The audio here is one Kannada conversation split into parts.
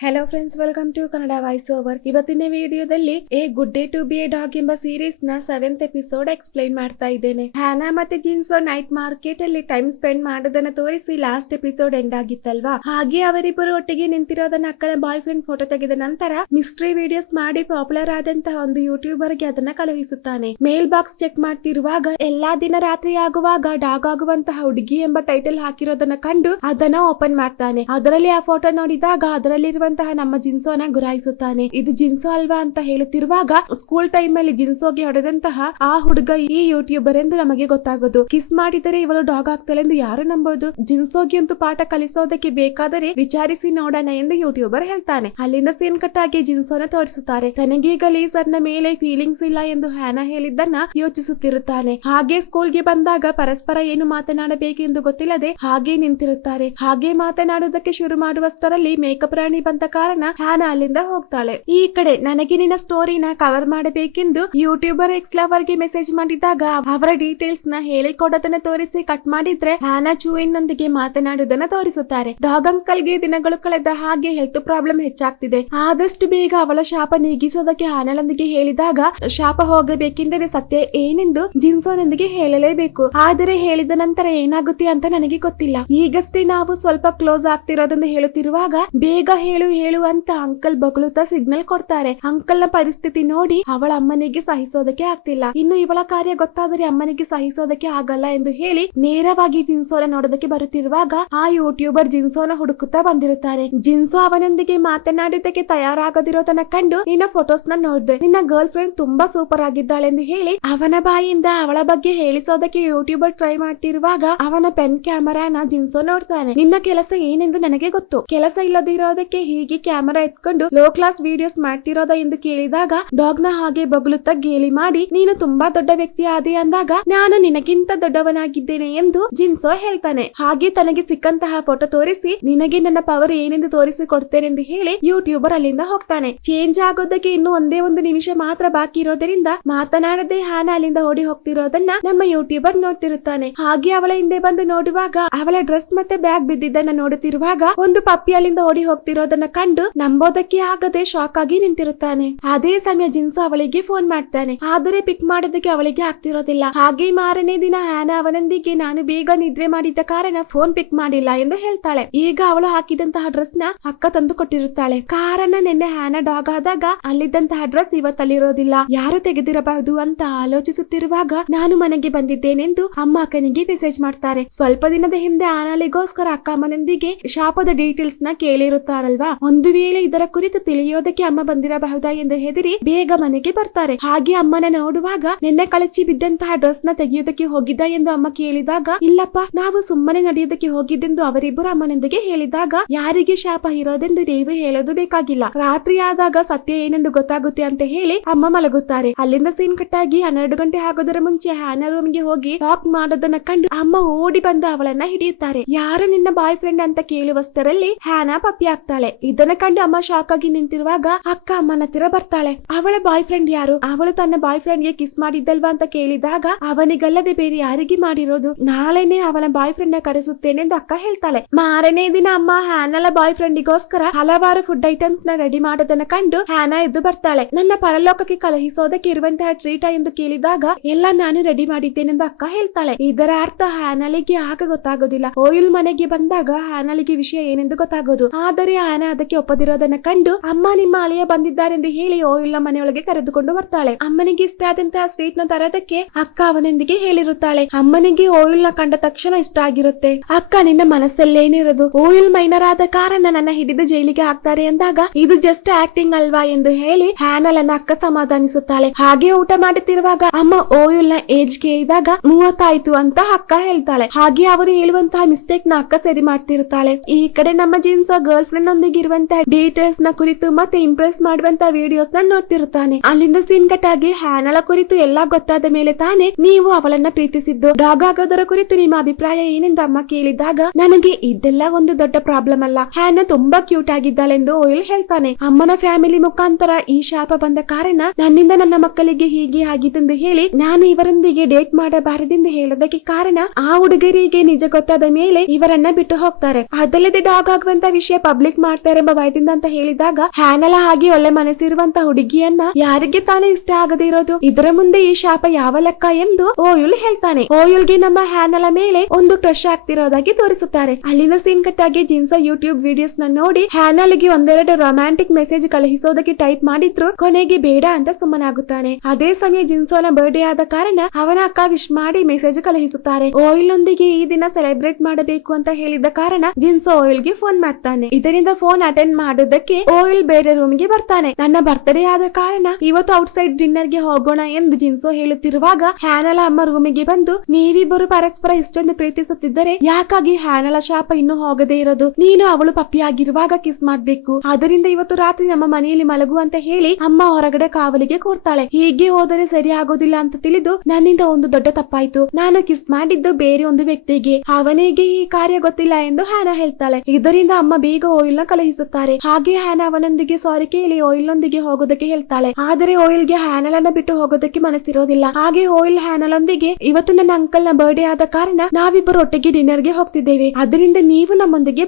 Hello friends, welcome to Kannada voice over. ಇವತ್ತಿನ ವಿಡಿಯೋದಲ್ಲಿ a good day to be a dog ಎಂಬ ಸೀರೀಸ್ ನ 7th ಎಪಿಸೋಡ್ ಎಕ್ಸ್ಪ್ಲೈನ್ ಮಾಡ್ತಾ ಇದ್ದೇನೆ. ಹ್ಯಾನಾ ಮತ್ತೆ ಜಿನ್ಸೋ ನೈಟ್ ಮಾರ್ಕೆಟ್ ಅಲ್ಲಿ ಟೈಮ್ ಸ್ಪೆಂಡ್ ಮಾಡೋದನ್ನ ತೋರಿಸಿ ಲಾಸ್ಟ್ ಎಪಿಸೋಡ್ ಎಂಡ್ ಆಗಿತ್ತಲ್ವಾ. ಹಾಗೆ ಅವರಿಬ್ಬರು ಒಟ್ಟಿಗೆ ನಿಂತಿರೋದನ್ನ ಅಕ್ಕನ ಬಾಯ್ ಫ್ರೆಂಡ್ ಫೋಟೋ ತೆಗೆದ ನಂತರ ಮಿಸ್ಟ್ರಿ ವಿಡಿಯೋಸ್ ಮಾಡಿ ಪಾಪ್ಯುಲರ್ ಆದಂತಹ ಒಂದು ಯೂಟ್ಯೂಬರ್ ಗೆ ಅದನ್ನ ಕಳುಹಿಸುತ್ತಾನೆ. ಮೇಲ್ ಬಾಕ್ಸ್ ಚೆಕ್ ಮಾಡ್ತಿರುವಾಗ ಎಲ್ಲಾ ದಿನ ರಾತ್ರಿ ಆಗುವಾಗ ಡಾಗ್ ಆಗುವಂತಹ ಹುಡುಗಿ ಎಂಬ ಟೈಟಲ್ ಹಾಕಿರೋದನ್ನ ಕಂಡು ಅದನ್ನ ಓಪನ್ ಮಾಡ್ತಾನೆ. ಅದರಲ್ಲಿ ಆ ಫೋಟೋ ನೋಡಿದಾಗ ಅದರಲ್ಲಿರುವ ನಮ್ಮ ಜಿನ್ಸೋನ ಗುರಾಯಿಸುತ್ತಾನೆ. ಇದು ಜಿನ್ಸೋ ಅಲ್ವಾ ಅಂತ ಹೇಳುತ್ತಿರುವಾಗ ಸ್ಕೂಲ್ ಟೈಮ್ ಅಲ್ಲಿ ಜಿನ್ಸೋಗೆ ಹೊಡೆದಂತಹ ಆ ಹುಡುಗ ಈ ಯೂಟ್ಯೂಬರ್ ಎಂದು ನಮಗೆ ಗೊತ್ತಾಗೋದು. ಕಿಸ್ ಮಾಡಿದರೆ ಇವಳು ಡಾಗ್ ಆಗ್ತಾಳೆ ಎಂದು ಯಾರು ನಂಬೋದು? ಜಿನ್ಸೋಗೆ ಅಂತೂ ಪಾಠ ಕಲಿಸೋದಕ್ಕೆ ಬೇಕಾದರೆ ವಿಚಾರಿಸಿ ನೋಡೋಣ ಎಂದು ಯೂಟ್ಯೂಬರ್ ಹೇಳ್ತಾನೆ. ಅಲ್ಲಿಂದ ಸೀನ್ ಕಟ್ ಆಗಿ ಜಿನ್ಸೋನ ತೋರಿಸುತ್ತಾರೆ. ತನಗೀಗ ಲೀಸರ್ನ ಮೇಲೆ ಫೀಲಿಂಗ್ಸ್ ಇಲ್ಲ ಎಂದು ಹ್ಯಾನಾ ಹೇಳಿದ್ದನ್ನ ಯೋಚಿಸುತ್ತಿರುತ್ತಾನೆ. ಹಾಗೆ ಸ್ಕೂಲ್ಗೆ ಬಂದಾಗ ಪರಸ್ಪರ ಏನು ಮಾತನಾಡಬೇಕು ಎಂದು ಗೊತ್ತಿಲ್ಲದೆ ಹಾಗೆ ನಿಂತಿರುತ್ತಾರೆ. ಹಾಗೆ ಮಾತನಾಡುವುದಕ್ಕೆ ಶುರು ಮಾಡುವಷ್ಟರಲ್ಲಿ ಮೇಕಪ್ ರಾಣಿ ಬಂದ ಕಾರಣ ಹ್ಯಾನಾ ಅಲ್ಲಿಂದ ಹೋಗ್ತಾಳೆ. ಈ ಕಡೆ ನನಗೆ ನಿನ್ನ ಸ್ಟೋರಿನ ಕವರ್ ಮಾಡಬೇಕೆಂದು ಯೂಟ್ಯೂಬರ್ ಎಕ್ಸ್ ಲವರ್ ಗೆ ಮೆಸೇಜ್ ಮಾಡಿದಾಗ ಅವರ ಡೀಟೇಲ್ಸ್ ನ ಹೇಳಿಕೊಡೋದನ್ನ ತೋರಿಸಿ ಕಟ್ ಮಾಡಿದ್ರೆ ಹ್ಯಾನಾ ಚೂಯಿನ್ ನೊಂದಿಗೆ ಮಾತನಾಡುವುದನ್ನ ತೋರಿಸುತ್ತಾರೆ. ಡಾಗ್ ಅಂಕಲ್ ಗೆ ದಿನಗಳು ಕಳೆದ ಹಾಗೆ ಹೆಲ್ತ್ ಪ್ರಾಬ್ಲಮ್ ಹೆಚ್ಚಾಗ್ತಿದೆ. ಆದಷ್ಟು ಬೇಗ ಅವಳ ಶಾಪ ನೀಗಿಸೋದಕ್ಕೆ ಹ್ಯಾನಾಳೊಂದಿಗೆ ಹೇಳಿದಾಗ ಶಾಪ ಹೋಗಬೇಕೆಂದರೆ ಸತ್ಯ ಏನೆಂದು ಜಿನ್ಸೋನೊಂದಿಗೆ ಹೇಳಲೇಬೇಕು. ಆದರೆ ಹೇಳಿದ ನಂತರ ಏನಾಗುತ್ತೆ ಅಂತ ನನಗೆ ಗೊತ್ತಿಲ್ಲ. ಈಗಷ್ಟೇ ನಾವು ಸ್ವಲ್ಪ ಕ್ಲೋಸ್ ಆಗ್ತಿರೋದನ್ನು ಹೇಳುತ್ತಿರುವಾಗ ಬೇಗ ಹೇಳು ಹೇಳು ಅಂತ ಅಂಕಲ್ ಬಗಳುತ್ತಾ ಸಿಗ್ನಲ್ ಕೊಡ್ತಾರೆ. ಅಂಕಲ್ ನ ಪರಿಸ್ಥಿತಿ ನೋಡಿ ಅವಳ ಅಮ್ಮನಿಗೆ ಸಹಿಸೋದಕ್ಕೆ ಆಗ್ತಿಲ್ಲ. ಇನ್ನು ಇವಳ ಕಾರ್ಯ ಗೊತ್ತಾದರೆ ಅಮ್ಮನಿಗೆ ಸಹಿಸೋದಕ್ಕೆ ಆಗಲ್ಲ ಎಂದು ಹೇಳಿ ನೇರವಾಗಿ ಜಿನ್ಸೋನ ನೋಡೋದಕ್ಕೆ ಬರುತ್ತಿರುವಾಗ ಆ ಯೂಟ್ಯೂಬರ್ ಜಿನ್ಸೋನ ಹುಡುಕುತ್ತಾ ಬಂದಿರುತ್ತಾನೆ. ಜಿನ್ಸೋ ಅವನೊಂದಿಗೆ ಮಾತನಾಡಿದ್ದಕ್ಕೆ ತಯಾರಾಗದಿರೋದನ್ನ ಕಂಡು ನಿನ್ನ ಫೋಟೋಸ್ ನ ನೋಡಿದೆ, ನಿನ್ನ ಗರ್ಲ್ ಫ್ರೆಂಡ್ ತುಂಬಾ ಸೂಪರ್ ಆಗಿದ್ದಾಳೆ ಎಂದು ಹೇಳಿ ಅವನ ಬಾಯಿಂದ ಅವಳ ಬಗ್ಗೆ ಹೇಳಿಸೋದಕ್ಕೆ ಯೂಟ್ಯೂಬರ್ ಟ್ರೈ ಮಾಡ್ತಿರುವಾಗ ಅವನ ಪೆನ್ ಕ್ಯಾಮರಾನ ಜಿನ್ಸೋ ನೋಡ್ತಾನೆ. ನಿನ್ನ ಕೆಲಸ ಏನೆಂದು ನನಗೆ ಗೊತ್ತು, ಕೆಲಸ ಇಲ್ಲದಿರೋದಕ್ಕೆ ಹೀಗೆ ಕ್ಯಾಮರಾ ಎತ್ಕೊಂಡು ಲೋ ಕ್ಲಾಸ್ ವಿಡಿಯೋಸ್ ಮಾಡ್ತಿರೋದ ಎಂದು ಕೇಳಿದಾಗ ಡಾಗ್ ನ ಹಾಗೆ ಬಗಲುತ್ತಾ ಗೇಲಿ ಮಾಡಿ ನೀನು ತುಂಬಾ ದೊಡ್ಡ ವ್ಯಕ್ತಿ ಆದೆ ಅಂದಾಗ ನಾನು ನಿನಗಿಂತ ದೊಡ್ಡವನಾಗಿದ್ದೇನೆ ಎಂದು ಜಿನ್ಸೋ ಹೇಳ್ತಾನೆ. ಹಾಗೆ ತನಗೆ ಸಿಕ್ಕಂತಹ ಫೋಟೋ ತೋರಿಸಿ ನಿನಗೆ ನನ್ನ ಪವರ್ ಏನೆಂದು ತೋರಿಸಿ ಕೊಡ್ತೇನೆ ಎಂದು ಹೇಳಿ ಯೂಟ್ಯೂಬರ್ ಅಲ್ಲಿಂದ ಹೋಗ್ತಾನೆ. ಚೇಂಜ್ ಆಗೋದಕ್ಕೆ ಇನ್ನು ಒಂದೇ ಒಂದು ನಿಮಿಷ ಮಾತ್ರ ಬಾಕಿ ಇರೋದರಿಂದ ಮಾತನಾಡದೆ ಹ್ಯಾನಾ ಅಲ್ಲಿಂದ ಓಡಿ ಹೋಗ್ತಿರೋದನ್ನ ನಮ್ಮ ಯೂಟ್ಯೂಬರ್ ನೋಡ್ತಿರುತ್ತಾನೆ. ಹಾಗೆ ಅವಳ ಹಿಂದೆ ಬಂದು ನೋಡುವಾಗ ಅವಳ ಡ್ರೆಸ್ ಮತ್ತೆ ಬ್ಯಾಗ್ ಬಿದ್ದಿದ್ದನ್ನ ನೋಡುತ್ತಿರುವಾಗ ಒಂದು ಪಪ್ಪಿ ಅಲ್ಲಿಂದ ಓಡಿ ಹೋಗ್ತಿರೋದನ್ನ ಕಂಡು ನಂಬೋದಕ್ಕೆ ಆಗದೆ ಶಾಕ್ ಆಗಿ ನಿಂತಿರುತ್ತಾನೆ. ಅದೇ ಸಮಯ ಜಿನ್ಸೋ ಅವಳಿಗೆ ಫೋನ್ ಮಾಡ್ತಾನೆ. ಆದರೆ ಪಿಕ್ ಮಾಡೋದಕ್ಕೆ ಅವಳಿಗೆ ಆಗ್ತಿರೋದಿಲ್ಲ. ಹಾಗೆ ಮಾರನೇ ದಿನ ಹ್ಯಾನಾ ಅವನೊಂದಿಗೆ ನಾನು ಬೇಗ ನಿದ್ರೆ ಮಾಡಿದ್ದ ಕಾರಣ ಫೋನ್ ಪಿಕ್ ಮಾಡಿಲ್ಲ ಎಂದು ಹೇಳ್ತಾಳೆ. ಈಗ ಅವಳು ಹಾಕಿದಂತಹ ಡ್ರೆಸ್ ನ ಅಕ್ಕ ತಂದು ಕೊಟ್ಟಿರುತ್ತಾಳೆ. ಕಾರಣ ನಿನ್ನೆ ಹ್ಯಾನಾ ಡಾಗ್ ಆದಾಗ ಅಲ್ಲಿದ್ದಂತಹ ಡ್ರೆಸ್ ಇವತ್ತಲ್ಲಿರೋದಿಲ್ಲ, ಯಾರು ತೆಗೆದಿರಬಹುದು ಅಂತ ಆಲೋಚಿಸುತ್ತಿರುವಾಗ ನಾನು ಮನೆಗೆ ಬಂದಿದ್ದೇನೆಂದು ಅಮ್ಮ ಅಕ್ಕನಿಗೆ ಮೆಸೇಜ್ ಮಾಡ್ತಾರೆ. ಸ್ವಲ್ಪ ದಿನದ ಹಿಂದೆ ಆನಾಲಿಗೋಸ್ಕರ ಅಕ್ಕ ಅಮ್ಮನೊಂದಿಗೆ ಶಾಪದ ಡೀಟೇಲ್ಸ್ ನ ಕೇಳಿರುತ್ತಾರಲ್ವಾ, ಒಂದು ವೇಳೆ ಇದರ ಕುರಿತು ತಿಳಿಯೋದಕ್ಕೆ ಅಮ್ಮ ಬಂದಿರಬಹುದಾ ಎಂದು ಹೆದರಿ ಬೇಗ ಮನೆಗೆ ಬರ್ತಾರೆ. ಹಾಗೆ ಅಮ್ಮನ ನೋಡುವಾಗ ನಿನ್ನೆ ಕಳಚಿ ಬಿದ್ದಂತಹ ಡ್ರೆಸ್ ನ ತೆಗೆಯೋದಕ್ಕೆ ಹೋಗಿದ್ದ ಎಂದು ಅಮ್ಮ ಕೇಳಿದಾಗ ಇಲ್ಲಪ್ಪ ನಾವು ಸುಮ್ಮನೆ ನಡೆಯೋದಕ್ಕೆ ಹೋಗಿದ್ದೆಂದು ಅವರಿಬ್ಬರು ಅಮ್ಮನೊಂದಿಗೆ ಹೇಳಿದಾಗ ಯಾರಿಗೆ ಶಾಪ ಇರೋದೆಂದು ನೀವು ಹೇಳೋದು ಬೇಕಾಗಿಲ್ಲ, ರಾತ್ರಿ ಆದಾಗ ಸತ್ಯ ಏನೆಂದು ಗೊತ್ತಾಗುತ್ತೆ ಅಂತ ಹೇಳಿ ಅಮ್ಮ ಮಲಗುತ್ತಾರೆ. ಅಲ್ಲಿಂದ ಸೀನ್ ಕಟ್ ಆಗಿ 12 ಗಂಟೆ ಆಗೋದರ ಮುಂಚೆ ಹ್ಯಾನಾ ರೂಮ್ ಗೆ ಹೋಗಿ ಟಾಕ್ ಮಾಡೋದನ್ನ ಕಂಡು ಅಮ್ಮ ಓಡಿ ಬಂದು ಅವಳನ್ನ ಹಿಡಿಯುತ್ತಾರೆ. ಯಾರು ನಿನ್ನ ಬಾಯ್ ಫ್ರೆಂಡ್ ಅಂತ ಕೇಳುವಷ್ಟರಲ್ಲಿ ಹ್ಯಾನಾ ಪಪ್ಪಿ ಆಗ್ತಾಳೆ. ಇದನ್ನ ಕಂಡು ಅಮ್ಮ ಶಾಕ್ ಆಗಿ ನಿಂತಿರುವಾಗ ಅಕ್ಕ ಅಮ್ಮನ ಹತ್ತಿರ ಬರ್ತಾಳೆ. ಅವಳ ಬಾಯ್ ಫ್ರೆಂಡ್ ಯಾರು? ಅವಳು ತನ್ನ ಬಾಯ್ ಫ್ರೆಂಡ್ ಗೆ ಕಿಸ್ ಮಾಡಿದ್ದಲ್ವಾ ಅಂತ ಕೇಳಿದಾಗ ಅವನಿಗಲ್ಲದೆ ಬೇರೆ ಯಾರಿಗೆ ಮಾಡಿರೋದು, ನಾಳೆನೆ ಅವನ ಬಾಯ್ ಫ್ರೆಂಡ್ ನ ಕರೆಸುತ್ತೇನೆ ಎಂದು ಅಕ್ಕ ಹೇಳ್ತಾಳೆ. ಮಾರನೇ ದಿನ ಅಮ್ಮ ಹ್ಯಾನಳ ಬಾಯ್ ಫ್ರೆಂಡಿಗೋಸ್ಕರ ಹಲವಾರು ಫುಡ್ ಐಟಮ್ಸ್ ನ ರೆಡಿ ಮಾಡೋದನ್ನ ಕಂಡು ಹ್ಯಾನಾ ಎದ್ದು ಬರ್ತಾಳೆ. ನನ್ನ ಪರಲೋಕಕ್ಕೆ ಕಳುಹಿಸೋದಕ್ಕೆ ಇರುವಂತಹ ಟ್ರೀಟ ಎಂದು ಕೇಳಿದಾಗ ಎಲ್ಲ ನಾನು ರೆಡಿ ಮಾಡಿದ್ದೇನೆಂದು ಅಕ್ಕ ಹೇಳ್ತಾಳೆ. ಇದರ ಅರ್ಥ ಹ್ಯಾನಳಿಗೆ ಆಗ ಗೊತ್ತಾಗೋದಿಲ್ಲ. ಓಯುಲ್ ಮನೆಗೆ ಬಂದಾಗ ಹ್ಯಾನಳಿಗೆ ವಿಷಯ ಏನೆಂದು ಗೊತ್ತಾಗೋದು. ಆದರೆ ಹ್ಯಾನಾ ಅದಕ್ಕೆ ಒಪ್ಪದಿರೋದನ್ನ ಕಂಡು ಅಮ್ಮ ನಿಮ್ಮ ಅಳಿಯ ಬಂದಿದ್ದಾರೆಂದು ಹೇಳಿ ಓಯುಲ್ ಮನೆಯೊಳಗೆ ಕರೆದುಕೊಂಡು ಬರ್ತಾಳೆ. ಅಮ್ಮನಿಗೆ ಇಷ್ಟ ಆದಂತಹ ಸ್ವೀಟ್ ನ ತರೋದಕ್ಕೆ ಅಕ್ಕ ಅವನೊಂದಿಗೆ ಹೇಳಿರುತ್ತಾಳೆ. ಅಮ್ಮನಿಗೆ ಓಯುಲ್ ನ ಕಂಡ ತಕ್ಷಣ ಇಷ್ಟ ಆಗಿರುತ್ತೆ. ಅಕ್ಕ ನಿನ್ನ ಮನಸ್ಸಲ್ಲೇನಿರೋದು, ಓಯುಲ್ ಮೈನರ್ ಆದ ಕಾರಣ ನನ್ನ ಹಿಡಿದು ಜೈಲಿಗೆ ಹಾಕ್ತಾರೆ ಎಂದಾಗ ಇದು ಜಸ್ಟ್ ಆಕ್ಟಿಂಗ್ ಅಲ್ವಾ ಎಂದು ಹೇಳಿ ಹ್ಯಾನಲನ್ನ ಅಕ್ಕ ಸಮಾಧಾನಿಸುತ್ತಾಳೆ. ಹಾಗೆ ಊಟ ಮಾಡುತ್ತಿರುವಾಗ ಅಮ್ಮ ಓಯುಲ್ ನ ಏಜ್ ಕೇಳಿದಾಗ 30 ಆಯ್ತು ಅಂತ ಅಕ್ಕ ಹೇಳ್ತಾಳೆ. ಹಾಗೆ ಅವರು ಹೇಳುವಂತಹ ಮಿಸ್ಟೇಕ್ ನ ಅಕ್ಕ ಸರಿ ಮಾಡ್ತಿರುತ್ತಾಳೆ. ಈ ಕಡೆ ನಮ್ಮ ಜಿನ್ಸೋ ಗರ್ಲ್ ಫ್ರೆಂಡ್ ನೊಂದಿಗೆ ಇರುವಂತಹ ಡೀಟೇಲ್ಸ್ ನ ಕುರಿತು ಮತ್ತೆ ಇಂಪ್ರೆಸ್ ಮಾಡುವಂತಹ ವಿಡಿಯೋಸ್ ನ ನೋಡ್ತಿರುತ್ತಾನೆ. ಅಲ್ಲಿಂದ ಸೀನ್ ಕಟ್ ಆಗಿ ಹ್ಯಾನಳ ಕುರಿತು ಎಲ್ಲಾ ಗೊತ್ತಾದ ಮೇಲೆ ತಾನೇ ನೀವು ಅವಳನ್ನ ಪ್ರೀತಿಸಿದ್ದು, ಡಾಗ್ ಆಗೋದರ ಕುರಿತು ನಿಮ್ಮ ಅಭಿಪ್ರಾಯ ಏನೆಂದು ಅಮ್ಮ ಕೇಳಿದಾಗ ನನಗೆ ಇದೆಲ್ಲ ಒಂದು ದೊಡ್ಡ ಪ್ರಾಬ್ಲಮ್ ಅಲ್ಲ, ಹ್ಯಾನಾ ತುಂಬಾ ಕ್ಯೂಟ್ ಆಗಿದ್ದಾಳೆಂದು ಓಯುಲ್ ಹೇಳ್ತಾನೆ. ಅಮ್ಮನ ಫ್ಯಾಮಿಲಿ ಮುಖಾಂತರ ಈ ಶಾಪ ಬಂದ ಕಾರಣ ನನ್ನಿಂದ ನನ್ನ ಮಕ್ಕಳಿಗೆ ಹೀಗೆ ಆಗಿದ್ದೆಂದು ಹೇಳಿ ನಾನು ಇವರೊಂದಿಗೆ ಡೇಟ್ ಮಾಡಬಾರದೆಂದು ಹೇಳೋದಕ್ಕೆ ಕಾರಣ ಆ ಹುಡುಗರಿಗೆ ನಿಜ ಗೊತ್ತಾದ ಮೇಲೆ ಇವರನ್ನ ಬಿಟ್ಟು ಹೋಗ್ತಾರೆ. ಅದಲ್ಲದೆ ಡಾಗ್ ಆಗುವಂತ ವಿಷಯ ಪಬ್ಲಿಕ್ ಮಾಡ್ತಾ ಆಗ್ತಾರೆ ಎಂಬ ಭಯದಿಂದ ಅಂತ ಹೇಳಿದಾಗ ಹ್ಯಾನಲ ಹಾಗೆ ಒಳ್ಳೆ ಮನಸ್ಸಿರುವಂತ ಹುಡುಗಿಯನ್ನ ಯಾರಿಗೆ ತಾನೇ ಇಷ್ಟ ಆಗದೆ ಇರೋದು, ಇದರ ಮುಂದೆ ಈ ಶಾಪ ಯಾವ ಲೆಕ್ಕ ಎಂದು ಓಯುಲ್ ಹೇಳ್ತಾನೆ. ಓಯುಲ್ಗೆ ನಮ್ಮ ಹ್ಯಾನಲ ಮೇಲೆ ಒಂದು ಕ್ರಶ್ ಆಗ್ತಿರೋದಾಗಿ ತೋರಿಸುತ್ತಾರೆ. ಅಲ್ಲಿನ ಸೀನ್ ಕಟ್ ಆಗಿ ಜಿನ್ಸೋ ಯೂಟ್ಯೂಬ್ ವಿಡಿಯೋಸ್ ನ ನೋಡಿ ಹ್ಯಾನಲ್ಗೆ ಒಂದೆರಡು ರೊಮ್ಯಾಂಟಿಕ್ ಮೆಸೇಜ್ ಕಳುಹಿಸೋದಕ್ಕೆ ಟೈಪ್ ಮಾಡಿದ್ರು, ಕೊನೆಗೆ ಬೇಡ ಅಂತ ಸುಮ್ಮನಾಗುತ್ತಾನೆ. ಅದೇ ಸಮಯ ಜಿನ್ಸೋನ ಬರ್ಡೇ ಆದ ಕಾರಣ ಅವನ ಅಕ್ಕ ವಿಶ್ ಮಾಡಿ ಮೆಸೇಜ್ ಕಳುಹಿಸುತ್ತಾರೆ. ಓಯಿಲ್ ನೊಂದಿಗೆ ಈ ದಿನ ಸೆಲೆಬ್ರೇಟ್ ಮಾಡಬೇಕು ಅಂತ ಹೇಳಿದ ಕಾರಣ ಜಿನ್ಸೋ ಓಯಿಲ್ ಗೆ ಫೋನ್ ಮಾಡ್ತಾನೆ. ಇದರಿಂದ ಫೋನ್ ಅಟೆಂಡ್ ಮಾಡೋದಕ್ಕೆ ಓಯಿಲ್ ಬೇರೆ ರೂಮ್ ಗೆ ಬರ್ತಾನೆ. ನನ್ನ ಬರ್ತ್ಡೇ ಆದ ಕಾರಣ ಇವತ್ತು ಔಟ್ಸೈಡ್ ಡಿನ್ನರ್ ಗೆ ಹೋಗೋಣ ಎಂದು ಜಿನ್ಸೋ ಹೇಳುತ್ತಿರುವಾಗ ಹ್ಯಾನಲ ಅಮ್ಮ ರೂಮಿಗೆ ಬಂದು, ನೀವಿಬ್ಬರು ಪರಸ್ಪರ ಇಷ್ಟೊಂದು ಪ್ರೀತಿಸುತ್ತಿದ್ದರೆ ಯಾಕಾಗಿ ಹ್ಯಾನಲ ಶಾಪ ಇನ್ನೂ ಹೋಗದೇ ಇರೋದು, ನೀನು ಅವಳು ಪಪ್ಪಿಯಾಗಿರುವಾಗ ಕಿಸ್ ಮಾಡ್ಬೇಕು, ಅದರಿಂದ ಇವತ್ತು ರಾತ್ರಿ ನಮ್ಮ ಮನೆಯಲ್ಲಿ ಮಲಗು ಅಂತ ಹೇಳಿ ಅಮ್ಮ ಹೊರಗಡೆ ಕಾವಲಿಗೆ ಕೊಡ್ತಾಳೆ. ಹೀಗೆ ಹೋದರೆ ಸರಿ ಆಗೋದಿಲ್ಲ ಅಂತ ತಿಳಿದು ನನ್ನಿಂದ ಒಂದು ದೊಡ್ಡ ತಪ್ಪಾಯ್ತು, ನಾನು ಕಿಸ್ ಮಾಡಿದ್ದು ಬೇರೆ ಒಂದು ವ್ಯಕ್ತಿಗೆ, ಅವನಿಗೆ ಈ ಕಾರ್ಯ ಗೊತ್ತಿಲ್ಲ ಎಂದು ಹ್ಯಾನಾ ಹೇಳ್ತಾಳೆ. ಇದರಿಂದ ಅಮ್ಮ ಬೇಗ ಓಯಿಲ್ ನ ಕಳುಹಿಸುತ್ತಾರೆ. ಹಾಗೆ ಹ್ಯಾನಾ ಅವನೊಂದಿಗೆ ಸಾರಿ ಕೇಳಿ ಓಯಿಲ್ ನೊಂದಿಗೆ ಹೋಗೋದಕ್ಕೆ ಹೇಳ್ತಾಳೆ. ಆದರೆ ಓಯಿಲ್ ಗೆ ಹ್ಯಾನಲನ್ನ ಬಿಟ್ಟು ಹೋಗೋದಕ್ಕೆ ಮನಸ್ಸಿರೋದಿಲ್ಲ. ಹಾಗೆ ಓಯಿಲ್ ಹ್ಯಾನಲೊಂದಿಗೆ, ಇವತ್ತು ನನ್ನ ಅಂಕಲ್ ನ ಬರ್ಡೇ ಆದ ಕಾರಣ ನಾವಿಬ್ಬರು ಒಟ್ಟಿಗೆ ಡಿನ್ನರ್ ಗೆ ಹೋಗ್ತಿದ್ದೇವೆ, ಅದರಿಂದ ನೀವು ನಮ್ಮೊಂದಿಗೆ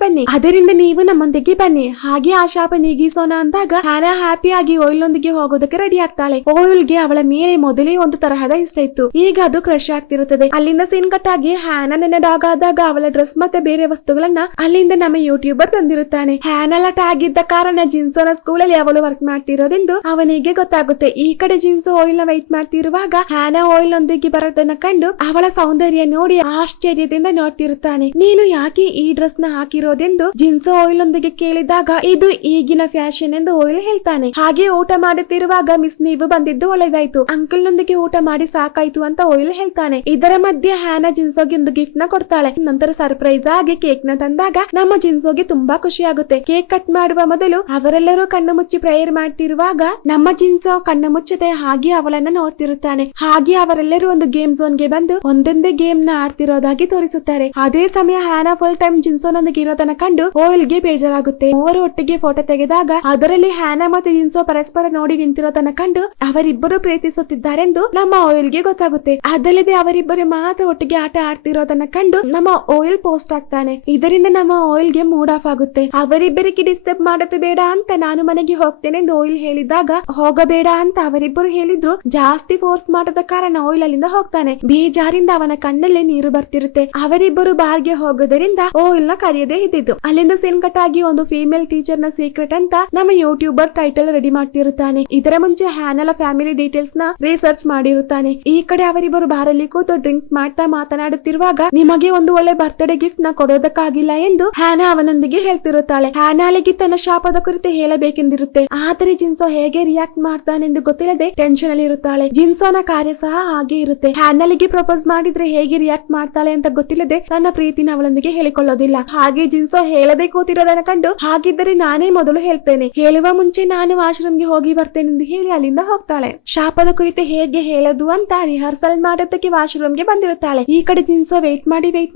ಬನ್ನಿ, ಹಾಗೆ ಆ ಶಾಪ ನೀಗಿಸೋಣ ಅಂದಾಗ ಹ್ಯಾನಾ ಹ್ಯಾಪಿ ಆಗಿ ಓಯಿಲ್ ನೊಂದಿಗೆ ಹೋಗೋದಕ್ಕೆ ರೆಡಿ ಆಗ್ತಾಳೆ. ಓಯಿಲ್ ಗೆ ಅವಳ ಮೇಲೆ ಮೊದಲೇ ಒಂದು ತರಹದ ಇಷ್ಟ ಇತ್ತು, ಈಗ ಅದು ಕ್ರಶ್ ಆಗ್ತಿರುತ್ತದೆ. ಅಲ್ಲಿಂದ ಸೀನ್ ಕಟ್ ಆಗಿ ಹ್ಯಾನಾ ನನ್ನ ಡಾಗ್ ಆದಾಗ ಅವಳ ಡ್ರೆಸ್ ಮತ್ತೆ ಬೇರೆ ವಸ್ತುಗಳನ್ನ ಅಲ್ಲಿಂದ ನಮ್ಮ ಯೂಟ್ಯೂಬರ್ ತಂದಿರುತ್ತಾನೆ. ಹ್ಯಾನಲ ಟ್ಯಾಗ್ ಇದ್ದ ಕಾರಣ ಜಿನ್ಸೋನ ಸ್ಕೂಲ್ ಅಲ್ಲಿ ಅವಳು ವರ್ಕ್ ಮಾಡ್ತಿರೋದೆಂದು ಅವನಿಗೆ ಗೊತ್ತಾಗುತ್ತೆ. ಈ ಕಡೆ ಜಿನ್ಸೋ ಓಯಿಲ್ ನ ವೈಟ್ ಮಾಡ್ತಿರುವಾಗ ಹ್ಯಾನಾ ಓಯಿಲ್ ನೊಂದಿಗೆ ಬರೋದನ್ನ ಕಂಡು ಅವಳ ಸೌಂದರ್ಯ ನೋಡಿ ಆಶ್ಚರ್ಯದಿಂದ ನೋಡ್ತಿರುತ್ತಾನೆ. ನೀನು ಯಾಕೆ ಈ ಡ್ರೆಸ್ ನ ಹಾಕಿರೋದೆಂದು ಜಿನ್ಸೋ ಓಯಿಲ್ ನೊಂದಿಗೆ ಕೇಳಿದಾಗ ಇದು ಈಗಿನ ಫ್ಯಾಷನ್ ಎಂದು ಓಯಿಲ್ ಹೇಳ್ತಾನೆ. ಹಾಗೆ ಊಟ ಮಾಡುತ್ತಿರುವಾಗ ಮಿಸ್ ನೀವು ಬಂದಿದ್ದು ಒಳ್ಳೆದಾಯ್ತು, ಅಂಕಲ್ ನೊಂದಿಗೆ ಊಟ ಮಾಡಿ ಸಾಕಾಯ್ತು ಅಂತ ಓಯಿಲ್ ಹೇಳ್ತಾನೆ. ಇದರ ಮಧ್ಯೆ ಹ್ಯಾನಾ ಜಿನ್ಸೋಗೆ ಒಂದು ಗಿಫ್ಟ್ ನ ಕೊಡ್ತಾಳೆ. ನಂತರ ಸರ್ಪ್ರೈಸ್ ಆಗಿ ಕೇಕ್ ನ ತಂದಾಗ ನಮ್ಮ ಜಿನ್ಸೋಗೆ ತುಂಬಾ ಖುಷಿ ಆಗುತ್ತೆ. ಕೇಕ್ ಕಟ್ ಮಾಡುವ ಮೊದಲು ಅವರೆಲ್ಲರೂ ಕಣ್ಣು ಮುಚ್ಚಿ ಪ್ರೇಯರ್ ಮಾಡ್ತಿರುವಾಗ ನಮ್ಮ ಜಿನ್ಸೋ ಕಣ್ಣು ಮುಚ್ಚದೆ ಹಾಗೆ ಅವಳನ್ನ ನೋಡ್ತಿರುತ್ತಾನೆ. ಹಾಗೆ ಅವರೆಲ್ಲರೂ ಒಂದು ಗೇಮ್ ಝೋನ್ ಗೆ ಬಂದು ಒಂದೊಂದೇ ಗೇಮ್ ನ ಆಡ್ತಿರೋದಾಗಿ ತೋರಿಸುತ್ತಾರೆ. ಅದೇ ಸಮಯ ಹ್ಯಾನಾ ಫುಲ್ ಟೈಮ್ ಜಿನ್ಸೋನೊಂದಿಗೆ ಇರೋದನ್ನ ಕಂಡು ಓಯಿಲ್ ಗೆ ಬೇಜಾರಾಗುತ್ತೆ. ಮೂವರು ಒಟ್ಟಿಗೆ ಫೋಟೋ ತೆಗೆದಾಗ ಅದರಲ್ಲಿ ಹ್ಯಾನಾ ಮತ್ತು ಜಿನ್ಸೋ ಪರಸ್ಪರ ನೋಡಿ ನಿಂತಿರೋದನ್ನ ಕಂಡು ಅವರಿಬ್ಬರು ಪ್ರೀತಿಸುತ್ತಿದ್ದಾರೆಂದು ನಮ್ಮ ಓಯಿಲ್ ಗೆ ಗೊತ್ತಾಗುತ್ತೆ. ಅದಲ್ಲದೆ ಅವರಿಬ್ಬರು ಮಾತ್ರ ಒಟ್ಟಿಗೆ ಆಟ ಆಡ್ತಿರೋದನ್ನ ಕಂಡು ನಮ್ಮ ಓಯಿಲ್ ಪೋಸ್ಟ್ ಆಗ್ತಾನೆ. ಇದರಿಂದ ನಮ್ಮ ಓಯಿಲ್ ಗೆ ಮೂಡ್ ಆಫ್ ಆಗುತ್ತೆ. ಅವರಿಬ್ಬರಿಗೆ ಡಿಸ್ಟರ್ಬ್ ಮಾಡೋದು ಬೇಡ ಅಂತ ನಾನು ಮನೆಗೆ ಹೋಗ್ತೇನೆ ಎಂದು ಓಯಿಲ್ ಹೇಳಿದಾಗ ಹೋಗಬೇಡ ಅಂತ ಅವರಿಬ್ಬರು ಹೇಳಿದ್ರು. ಜಾಸ್ತಿ ಫೋರ್ಸ್ ಮಾಡದ ಕಾರಣ ಓಯಿಲ್ ಅಲ್ಲಿಂದ ಹೋಗ್ತಾನೆ. ಬೇಜಾರಿಂದ ಅವನ ಕಣ್ಣಲ್ಲಿ ನೀರು ಬರ್ತಿರುತ್ತೆ. ಅವರಿಬ್ಬರು ಬಾರ್ಗೆ ಹೋಗೋದರಿಂದ ಓಯಿಲ್ ನ ಕರೆಯದೇ ಇದ್ದಿದ್ದು. ಅಲ್ಲಿಂದ ಸೀನ್ ಕಟ್ ಆಗಿ ಒಂದು ಫೀಮೇಲ್ ಟೀಚರ್ ನ ಸೀಕ್ರೆಟ್ ಅಂತ ನಮ್ಮ ಯೂಟ್ಯೂಬರ್ ಟೈಟಲ್ ರೆಡಿ ಮಾಡ್ತಿರುತ್ತಾನೆ. ಇದರ ಮುಂಚೆ ಹ್ಯಾನಲ ಫ್ಯಾಮಿಲಿ ಡೀಟೇಲ್ಸ್ ನ ರಿಸರ್ಚ್ ಮಾಡಿರುತ್ತಾನೆ. ಈ ಕಡೆ ಅವರಿಬ್ಬರು ಬಾರಲ್ಲಿ ಕೂತು ಡ್ರಿಂಕ್ಸ್ ಮಾಡ್ತಾ ಮಾತನಾಡುತ್ತಿರುವಾಗ ನಿಮಗೆ ಒಂದು ಒಳ್ಳೆ ಬರ್ತ್ಡೇ ಗಿಫ್ಟ್ ನ ಕೊಡೋದಕ್ಕಾಗಿಲ್ಲ ಎಂದು ಹ್ಯಾನಾ ಅವನೊಂದಿಗೆ ಹೇಳ್ತಿರುತ್ತಾಳೆ. ಹ್ಯಾನಾಲಿಗೆ ತನ್ನ ಶಾಪದ ಕುರಿತು ಹೇಳಬೇಕೆಂದಿರುತ್ತೆ. ಆದರೆ ಜಿನ್ಸೋ ಹೇಗೆ ರಿಯಾಕ್ಟ್ ಮಾಡ್ತಾನೆಂದು ಗೊತ್ತಿಲ್ಲದೆ ಟೆನ್ಷನ್ ಅಲ್ಲಿ ಇರುತ್ತಾಳೆ. ಜಿನ್ಸೋನ ಕಾರ್ಯ ಸಹ ಹಾಗೆ ಇರುತ್ತೆ. ಹ್ಯಾನಾಲಿಗೆ ಪ್ರಪೋಸ್ ಮಾಡಿದ್ರೆ ಹೇಗೆ ರಿಯಾಕ್ಟ್ ಮಾಡ್ತಾಳೆ ಅಂತ ಗೊತ್ತಿಲ್ಲದೆ ತನ್ನ ಪ್ರೀತಿನ ಅವಳೊಂದಿಗೆ ಹೇಳಿಕೊಳ್ಳೋದಿಲ್ಲ. ಹಾಗೆ ಜಿನ್ಸೋ ಹೇಳದೆ ಕೂತಿರೋದನ್ನ ಕಂಡು ಹಾಗಿದ್ದರೆ ನಾನೇ ಮೊದಲು ಹೇಳ್ತೇನೆ, ಹೇಳುವ ಮುಂಚೆ ನಾನು ವಾಶ್ರೂಮ್ಗೆ ಹೋಗಿ ಬರ್ತೇನೆ ಎಂದು ಹೇಳಿ ಅಲ್ಲಿಂದ ಹೋಗ್ತಾಳೆ. ಶಾಪದ ಕುರಿತು ಹೇಗೆ ಹೇಳೋದು ಅಂತ ರಿಹರ್ಸಲ್ ಮಾಡೋದಕ್ಕೆ ವಾಶ್ರೂಮ್ಗೆ ಬಂದಿರುತ್ತಾಳೆ. ಈ ಕಡೆ ಜಿನ್ಸೋ ವೇಟ್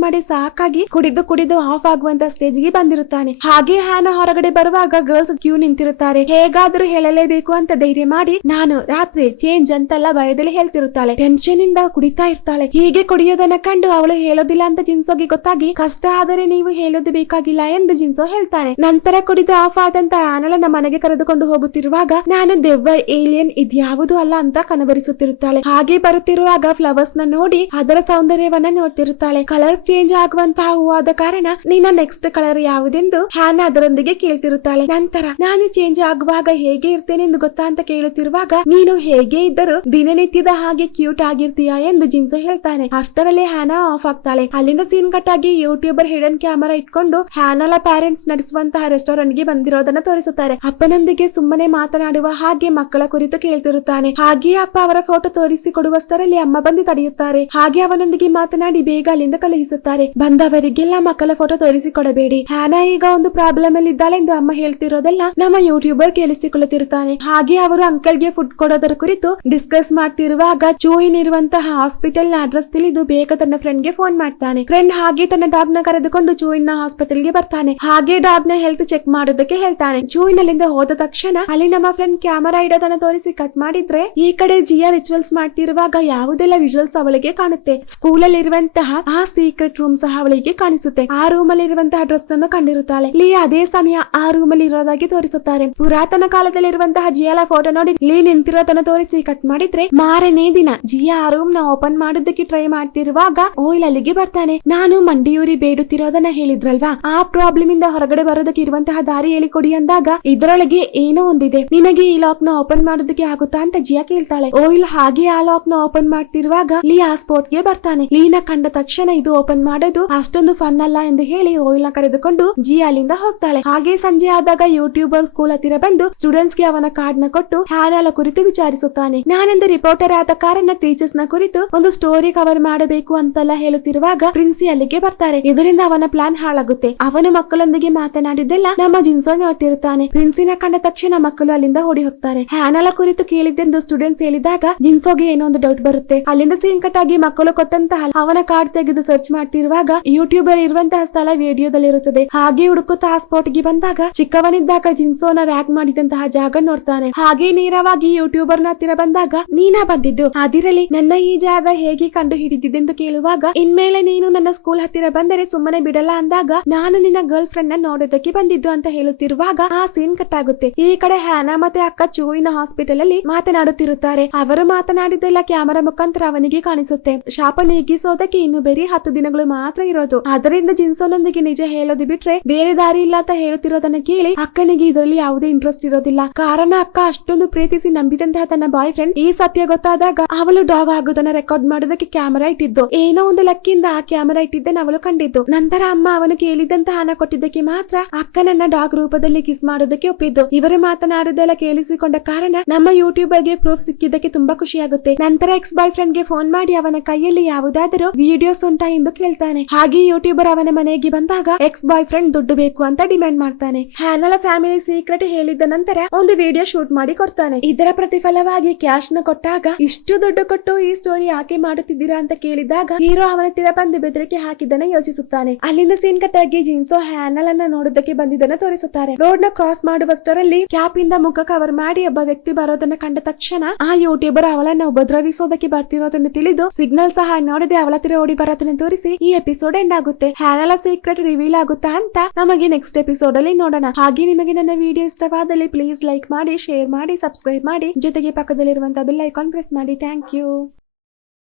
ಮಾಡಿ ಸಾಕಾಗಿ ಕುಡಿದು ಆಫ್ ಆಗುವಂತ ಸ್ಟೇಜ್ ಗೆ ಬಂದಿರುತ್ತಾನೆ. ಹಾಗೆ ಹ್ಯಾನಾ ಹೊರಗಡೆ ಬರುವಾಗ ಗರ್ಲ್ಸ್ ಕ್ಯೂ ನಿಂತಿರುತ್ತಾರೆ. ಹೇಗಾದ್ರೂ ಹೇಳಲೇಬೇಕು ಅಂತ ಧೈರ್ಯ ಮಾಡಿ ನಾನು ರಾತ್ರಿ ಚೇಂಜ್ ಅಂತೆಲ್ಲ ಭಯದಲ್ಲಿ ಹೇಳ್ತಿರುತ್ತಾಳೆ. ಟೆನ್ಷನ್ ಇಂದ ಕುಡಿತಾ ಇರ್ತಾಳೆ. ಹೀಗೆ ಕುಡಿಯೋದನ್ನ ಕಂಡು ಅವಳು ಹೇಳೋದಿಲ್ಲ ಅಂತ ಜಿನ್ಸೋಗೆ ಗೊತ್ತಾಗಿ ಕಷ್ಟ ಆದರೆ ನೀವು ಹೇಳೋದು ಬೇಕಾಗಿಲ್ಲ ಎಂದು ಜಿನ್ಸೋ ಹೇಳ್ತಾನೆ. ನಂತರ ಕುಡಿದು ಆಫ್ ಆದಂತ ಹ್ಯಾನಲನ್ನ ಮನೆಗೆ ಕರೆದುಕೊಂಡು ಹೋಗುತ್ತಿರುವಾಗ ನಾನು ದೆವ್ವ, ಏಲಿಯನ್ ಇದ್ಯಾವುದು ಅಲ್ಲ ಅಂತ ಕನಬರಿಸುತ್ತಿರುತ್ತಾಳೆ. ಹಾಗೆ ಬರುತ್ತಿರುವಾಗ ಫ್ಲವರ್ಸ್ ನ ನೋಡಿ ಅದರ ಸೌಂದರ್ಯವನ್ನ ನೋಡ್ತಿರುತ್ತಾಳೆ. ಕಲರ್ ಚೇಂಜ್ ಆಗುವಂತಹ ಹೂವಾದ ಕಾರಣ ನಿನ್ನ ನೆಕ್ಸ್ಟ್ ಕಲರ್ ಯಾವುದೆಂದು ಹ್ಯಾನಾ ಅದರೊಂದಿಗೆ ಕೇಳ್ತಿರುತ್ತಾಳೆ. ನಂತರ ನಾನು ಚೇಂಜ್ ಆಗುವಾಗ ಹೇಗೆ ಇರ್ತೇನೆ ಎಂದು ಗೊತ್ತಾ ಅಂತ ಕೇಳುತ್ತಿರುವಾಗ ನೀನು ಹೇಗೆ ಇದ್ದರೂ ದಿನನಿತ್ಯದ ಹಾಗೆ ಕ್ಯೂಟ್ ಆಗಿರ್ತೀಯಾ ಎಂದು ಜಿನ್ಸೋ ಹೇಳ್ತಾನೆ. ಅಷ್ಟರಲ್ಲಿ ಹ್ಯಾನಾ ಆಫ್ ಆಗ್ತಾಳೆ. ಅಲ್ಲಿಂದ ಸೀನ್ ಕಟ್ ಆಗಿ ಯೂಟ್ಯೂಬರ್ ಹಿಡನ್ ಕ್ಯಾಮೆರಾ ಇಟ್ಕೊಂಡು ಹ್ಯಾನಾಲ ಪ್ಯಾರೆಂಟ್ಸ್ ನಡೆಸುವಂತಹ ರೆಸ್ಟೋರೆಂಟ್ ಗೆ ಬಂದಿರೋದನ್ನ ತೋರಿಸುತ್ತಾರೆ. ಅಪ್ಪನೊಂದಿಗೆ ಸುಮ್ಮನೆ ಮಾತನಾಡುವ ಹಾಗೆ ಮಕ್ಕಳ ಕುರಿತು ಕೇಳ್ತಿರುತ್ತಾನೆ. ಹಾಗೆ ಅಪ್ಪ ಅವರ ಫೋಟೋ ತೋರಿಸಿ ಕೊಡುವಷ್ಟರಲ್ಲಿ ಅಮ್ಮ ಬಂದು ತಡೆಯುತ್ತಾರೆ. ಹಾಗೆ ಅವನೊಂದಿಗೆ ಮಾತನಾಡಿ ಬೇಗ ಅಲ್ಲಿಂದ ಕಳುಹಿಸುತ್ತಾರೆ. ಬಂದವರಿಗೆಲ್ಲ ಮಕ್ಕಳ ಫೋಟೋ ತೋರಿಸಿ ಕೊಡಬೇಡಿ, ಹ್ಯಾನಾ ಈಗ ಒಂದು ಪ್ರಾಬ್ಲಮ್ ಅಲ್ಲಿ ಇದ್ದಾಳೆ ಎಂದು ಅಮ್ಮ ಹೇಳ್ತಿರೋದೆಲ್ಲ ನಮ್ಮ ಯೂಟ್ಯೂಬರ್ ಕೇಳಿಸಿಕೊಳ್ಳುತ್ತಿರುತ್ತಾನೆ. ಹಾಗೆ ಅವರು ಅಂಕಲ್ ಗೆ ಫುಡ್ ಕೊಡೋದರ ಕುರಿತು ಡಿಸ್ಕಸ್ ಮಾಡ್ತಿರುವಾಗ ಚೂಯಿನ್ ಇರುವಂತಹ ಹಾಸ್ಪಿಟಲ್ ನ ಅಡ್ರೆಸ್ ತಿಳಿದು ಬೇಗ ತನ್ನ ಫ್ರೆಂಡ್ ಗೆ ಫೋನ್ ಮಾಡ್ತಾನೆ. ಫ್ರೆಂಡ್ ಹಾಗೆ ತನ್ನ ಡಾಗ್ ನ ಕರೆದುಕೊಂಡು ಚೂಯಿನ್ ನ ಹಾಸ್ಪಿಟಲ್ ಗೆ ಬರ್ತಾನೆ. ಹಾಗೆ ಡಾಗ್ ನ ಹೆಲ್ತ್ ಚೆಕ್ ಮಾಡೋದಕ್ಕೆ ಹೇಳ್ತಾನೆ. ಚೂಯಿನ್ ಅಲ್ಲಿಂದ ಹೋದ ತಕ್ಷಣ ಅಲ್ಲಿ ನಮ್ಮ ಫ್ರೆಂಡ್ ಕ್ಯಾಮರಾ ಇಡೋದನ್ನ ತೋರಿಸಿ ಕಟ್ ಮಾಡಿದ್ರೆ ಈ ಕಡೆ ಜಿಯಾ ರಿಚುವಲ್ಸ್ ಮಾಡ್ತಿರುವಾಗ ಯಾವುದೆಲ್ಲ ವಿಜುವಲ್ಸ್ ಅವಳಿಗೆ ಕಾಣುತ್ತೆ. ಸ್ಕೂಲ್ ಅಲ್ಲಿ ಇರುವಂತಹ ಆ ಸೀಕ್ರೆಟ್ ರೂಮ್ ಸಹ ಅವಳಿಗೆ ಕಾಣಿಸುತ್ತೆ. ಆ ರೂಮ್ ಅಲ್ಲಿ ಇರುವಂತಹ ಡ್ರೆಸ್ ಅನ್ನು ಕಂಡಿರುತ್ತಾಳೆ. ಲಿಯಾ ಅದೇ ಸಮಯ ಆ ರೂಮ್ ಅಲ್ಲಿ ಇರೋದಾಗಿ ತೋರಿಸುತ್ತಾರೆ. ಪುರಾತನ ಕಾಲದಲ್ಲಿರುವಂತಹ ಜಿಯಾಲ ಫೋಟೋ ನೋಡಿ ಲೀ ನಿಂತಿರೋದನ್ನ ತೋರಿಸಿ ಕಟ್ ಮಾಡಿದ್ರೆ ಮಾರನೇ ದಿನ ಜಿಯಾ ಆ ರೂಮ್ ನ ಓಪನ್ ಮಾಡೋದಕ್ಕೆ ಟ್ರೈ ಮಾಡ್ತಿರುವಾಗ ಓಯಿಲ್ ಅಲ್ಲಿಗೆ ಬರ್ತಾನೆ. ನಾನು ಮಂಡಿಯೂರಿ ಬೇಡುತ್ತಿರೋದನ್ನ ಹೇಳಿದ್ರಲ್ವಾ, ಆ ಪ್ರಾಬ್ಲಮ್ ಇಂದ ಹೊರಗಡೆ ಬರೋದಕ್ಕೆ ಇರುವಂತಹ ದಾರಿ ಹೇಳಿಕೊಡಿ ಅಂದಾಗ ಇದರೊಳಗೆ ಏನೋ ಒಂದಿದೆ, ನಿನಗೆ ಈ ಲಾಕ್ ನ ಓಪನ್ ಮಾಡೋದಕ್ಕೆ ಆಗುತ್ತಾ ಅಂತ ಜಿಯಾ ಕೇಳ್ತಾಳೆ. ಓಯಿಲ್ ಹಾಗೆ ಆ ಲಾಕ್ ನ ಓಪನ್ ಮಾಡ್ತಿರುವಾಗ ಲೀ ಆ ಸ್ಪಾಟ್ ಗೆ ಬರ್ತಾನೆ. ಲೀನ ಕಂಡ ತಕ್ಷಣ ಇದು ಓಪನ್ ಮಾಡೋದು ಅಷ್ಟೊಂದು ಫನ್ ಅಲ್ಲ ಎಂದು ಹೇಳಿ ಓಯಿಲ್ ನ ಕರೆದುಕೊಂಡು ಜಿಯಾ ಅಲ್ಲಿಂದ ಹೋಗ್ತಾಳೆ. ಹಾಗೆ ಸಂಜೆ ಆದಾಗ ಯೂಟ್ಯೂಬರ್ ಸ್ಕೂಲ್ ಹತ್ತಿರ ಬಂದು ಸ್ಟೂಡೆಂಟ್ಸ್ ಗೆ ಅವನ ಕಾರ್ಡ್ ನ ಕೊಟ್ಟು ಹ್ಯಾನಾಳ ಕುರಿತು ವಿಚಾರಿಸುತ್ತಾನೆ. ನಾನೊಂದು ರಿಪೋರ್ಟರ್ ಆದ ಕಾರಣ ಟೀಚರ್ಸ್ ನ ಕುರಿತು ಒಂದು ಸ್ಟೋರಿ ಕವರ್ ಮಾಡಬೇಕು ಅಂತೆಲ್ಲ ಹೇಳುತ್ತಿರುವಾಗ ಪ್ರಿನ್ಸಿ ಅಲ್ಲಿಗೆ ಬರ್ತಾರೆ. ಇದರಿಂದ ಅವನ ಪ್ಲಾನ್ ಹಾಳಾಗುತ್ತೆ. ಅವನು ಮಕ್ಕಳೊಂದಿಗೆ ಮಾತನಾಡಿದ್ದೆಲ್ಲ ನಮ್ಮ ಜಿನ್ಸೋ ನೋಡ್ತಿರುತ್ತಾನೆ. ಪ್ರಿನ್ಸಿನ ಕಂಡ ತಕ್ಷಣ ಮಕ್ಕಳು ಅಲ್ಲಿಂದ ಓಡಿ ಹೋಗ್ತಾರೆ. ಹ್ಯಾನಾಳ ಕುರಿತು ಕೇಳಿದ್ದೆಂದು ಸ್ಟೂಡೆಂಟ್ಸ್ ಹೇಳಿದಾಗ ಜಿನ್ಸೋಗೆ ಏನೋ ಒಂದು ಡೌಟ್ ಬರುತ್ತೆ. ಅಲ್ಲಿಂದ ಸೀನ್ ಕಟ್ ಆಗಿ ಮಕ್ಕಳು ಕೊಟ್ಟಂತಹ ಅವನ ಕಾರ್ಡ್ ತೆಗೆದು ಸರ್ಚ್ ಮಾಡ್ತಿರುವಾಗ ಯೂಟ್ಯೂಬರ್ ಇರುವಂತಹ ಸ್ಥಳ ವಿಡಿಯೋದಲ್ಲಿರುತ್ತದೆ. ಹಾಗೆ ಹುಡುಕುತ್ತಾ ಆ ಸ್ಪಾಟ್ ಗೆ ಬಂದಾಗ ಚಿಕ್ಕವನಿದ್ದಾಗ ಜಿನ್ಸೋನ ರ್ಯಾಗ್ ಮಾಡಿದಂತಹ ಜಾಗ ನೋಡ್ತಾನೆ. ಹಾಗೆ ನೇರವಾಗಿ ಯೂಟ್ಯೂಬರ್ ನ ಹತ್ತಿರ ಬಂದಾಗ ನೀನಾ ಬಂದಿದ್ದು, ಅದಿರಲಿ ನನ್ನ ಈ ಜಾಗ ಹೇಗೆ ಕಂಡು ಹಿಡಿದಿದ್ದೆಂದು ಕೇಳುವಾಗ ಇನ್ಮೇಲೆ ನೀನು ನನ್ನ ಸ್ಕೂಲ್ ಹತ್ತಿರ ಬಂದರೆ ಸುಮ್ಮನೆ ಬಿಡಲ್ಲ ಅಂದಾಗ ನಾನು ನಿನ್ನ ಗರ್ಲ್ ಫ್ರೆಂಡ್ ನ ನೋಡೋದಕ್ಕೆ ಬಂದಿದ್ದು ಅಂತ ಹೇಳುತ್ತಿರುವಾಗ ಆ ಸೀನ್ ಕಟ್ ಆಗುತ್ತೆ. ಈ ಕಡೆ ಹ್ಯಾನಾ ಮತ್ತೆ ಅಕ್ಕ ಚೂಯಿನ ಹಾಸ್ಪಿಟಲ್ ಅಲ್ಲಿ ಮಾತನಾಡುತ್ತಿರುತ್ತಾರೆ. ಅವರು ಮಾತನಾಡಿದ್ದೆಲ್ಲ ಕ್ಯಾಮರಾ ಮುಖಾಂತರ ಅವನಿಗೆ ಕಾಣಿಸುತ್ತೆ. ಶಾಪ ನೀಗಿಸೋದಕ್ಕೆ ಇನ್ನು ಬೇರೆ 10 ದಿನಗಳು ಮಾತ್ರ ಇರೋದು. ಅದರಿಂದ ಜಿನ್ಸೋನೊಂದಿಗೆ ನಿಜ ಹೇಳೋದು ಬಿಟ್ರೆ ಬೇರೆ ದಾರಿ ಇಲ್ಲ ಅಂತ ಹೇಳುತ್ತಿರೋದನ್ನ ಕೇಳಿ ಅಕ್ಕನಿಗೆ ಇದರಲ್ಲಿ ಯಾವುದೇ ಇಂಟ್ರೆಸ್ಟ್ ಇರೋದಿಲ್ಲ. ಕಾರಣ ಅಕ್ಕ ಅಷ್ಟೊಂದು ಪ್ರೀತಿಸಿ ನಂಬಿದಂತಹ ತನ್ನ ಬಾಯ್ ಫ್ರೆಂಡ್ ಈ ಸತ್ಯ ಗೊತ್ತಾದಾಗ ಅವಳು ಡಾಗ್ ಆಗೋದನ್ನ ರೆಕಾರ್ಡ್ ಮಾಡೋದಕ್ಕೆ ಕ್ಯಾಮರಾ ಇಟ್ಟಿದ್ದು. ಏನೋ ಒಂದು ಲಕ್ಕಿಂದ ಆ ಕ್ಯಾಮರಾ ಇಟ್ಟಿದ್ದನ್ನು ಅವಳು ಕಂಡಿದ್ದು. ನಂತರ ಅಮ್ಮ ಅವನು ಕೇಳಿದಂತಹ ಹಣ ಕೊಟ್ಟಿದ್ದಕ್ಕೆ ಮಾತ್ರ ಅಕ್ಕನನ್ನ ಡಾಗ್ ರೂಪದಲ್ಲಿ ಕಿಸ್ ಮಾಡೋದಕ್ಕೆ ಒಪ್ಪಿದ್ದು. ಇವರು ಮಾತನಾಡುವುದೆಲ್ಲ ಕೇಳಿಸಿಕೊಂಡ ಕಾರಣ ನಮ್ಮ ಯೂಟ್ಯೂಬರ್ ಗೆ ಪ್ರೂಫ್ ಸಿಕ್ಕಿದ್ದಕ್ಕೆ ತುಂಬಾ ಖುಷಿಯಾಗುತ್ತೆ. ನಂತರ ಎಕ್ಸ್ ಬಾಯ್ ಫ್ರೆಂಡ್ ಗೆ ಫೋನ್ ಮಾಡಿ ಅವನ ಕೈಯಲ್ಲಿ ಯಾವುದಾದರೂ ವಿಡಿಯೋಸ್ ಉಂಟಾ ಎಂದು ಕೇಳ್ತಾನೆ. ಹಾಗೆ ಯೂಟ್ಯೂಬರ್ ಅವನ ಮನೆಗೆ ಬಂದಾಗ ಎಕ್ಸ್ ಬಾಯ್ ಫ್ರೆಂಡ್ ದುಡ್ಡು ಬೇಕು ಅಂತ ಡಿಮ್ಯಾಂಡ್ ಮಾಡ್ತಾನೆ. ಹ್ಯಾನಳ ಫ್ಯಾಮಿಲಿ ಸೀಕ್ರೆಟ್ ಹೇಳಿದ ನಂತರ ಒಂದು ವಿಡಿಯೋ ಶೂಟ್ ಮಾಡಿ ಕೊಡ್ತಾನೆ. ಇದರ ಪ್ರತಿಫಲವಾಗಿ ಕ್ಯಾಶ್ ನ ಕೊಟ್ಟಾಗ ಇಷ್ಟು ದುಡ್ಡು ಕೊಟ್ಟು ಈ ಸ್ಟೋರಿ ಯಾಕೆ ಮಾಡುತ್ತಿದ್ದೀರಾ ಅಂತ ಕೇಳಿದಾಗ ಹೀರೋ ಅವನ ಹತ್ತಿರ ಬಂದು ಬೆದರಿಕೆ ಹಾಕಿದ್ದನ್ನ ಯೋಚಿಸುತ್ತಾನೆ. ಅಲ್ಲಿಂದ ಸೀನ್ ಕಟ್ ಆಗಿ ಜಿನ್ಸೋ ಹ್ಯಾನಲ್ ಅನ್ನ ನೋಡೋದಕ್ಕೆ ಬಂದಿದ್ದನ್ನ ತೋರಿಸುತ್ತಾರೆ. ರೋಡ್ ನ ಕ್ರಾಸ್ ಮಾಡುವಷ್ಟರಲ್ಲಿ ಕ್ಯಾಪ್ ಇಂದ ಮುಖ ಕವರ್ ಮಾಡಿ ಒಬ್ಬ ವ್ಯಕ್ತಿ ಬರೋದನ್ನ ಕಂಡ ತಕ್ಷಣ ಆ ಯೂಟ್ಯೂಬರ್ ಅವಳನ್ನ ಉಪದ್ರವಿಸೋದಕ್ಕೆ ಬರ್ತಿರೋದನ್ನು ತಿಳಿದು ಸಿಗ್ನಲ್ ಸಹ ನೋಡದೆ ಅವಳ ಹತ್ತಿರ ಓಡಿ ಬರೋದನ್ನ ತೋರಿಸಿ ಈ ಎಪಿಸೋಡ್ ಎಂಡ್ ಆಗುತ್ತೆ. ಹ್ಯಾನಳ ಸೀಕ್ರೆಟ್ ರಿವೀಲ್ ಆಗುತ್ತಾ ಅಂತ ನಮಗೆ ನೆಕ್ಸ್ಟ್ ಎಪಿಸೋಡ್ ಅಲ್ಲಿ ನೋಡೋಣ. ಹಾಗೆ ನಿಮಗೆ ನನ್ನ ವಿಡಿಯೋ ಇಷ್ಟವಾದಲ್ಲಿ ಪ್ಲೀಸ್ ಲೈಕ್ ಮಾಡಿ, ಶೇರ್ ಮಾಡಿ, ಸಬ್ಸ್ಕ್ರೈಬ್ ಮಾಡಿ, ಜೊತೆಗೆ ಪಕ್ಕದಲ್ಲಿರುವಂತಹ ಬೆಲ್ ಐಕಾನ್ ಪ್ರೆಸ್ ಮಾಡಿ. Thank you.